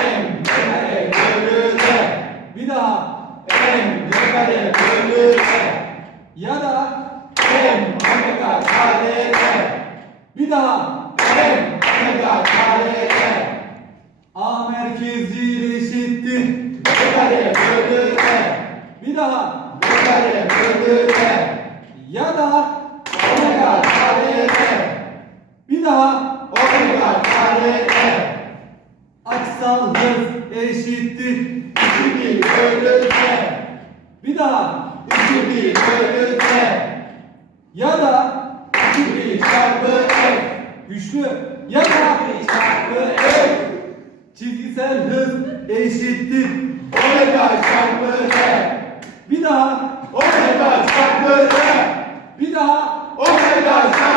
Engebede Bir daha. Engebede Gönül'e. Ya da Bir daha. Em Bir daha. Bekare Gönül'e. Bir daha. Omega Sayısal hız eşittir. 2 bölü T. Bir daha. 2 bölü T. Ya da 2 çarpı F. güçlü ya da 2 çarpı F. çizgisel hız eşittir. Omega çarpı T. Bir daha. Omega çarpı T. Bir daha. Omega çarpı güçlü.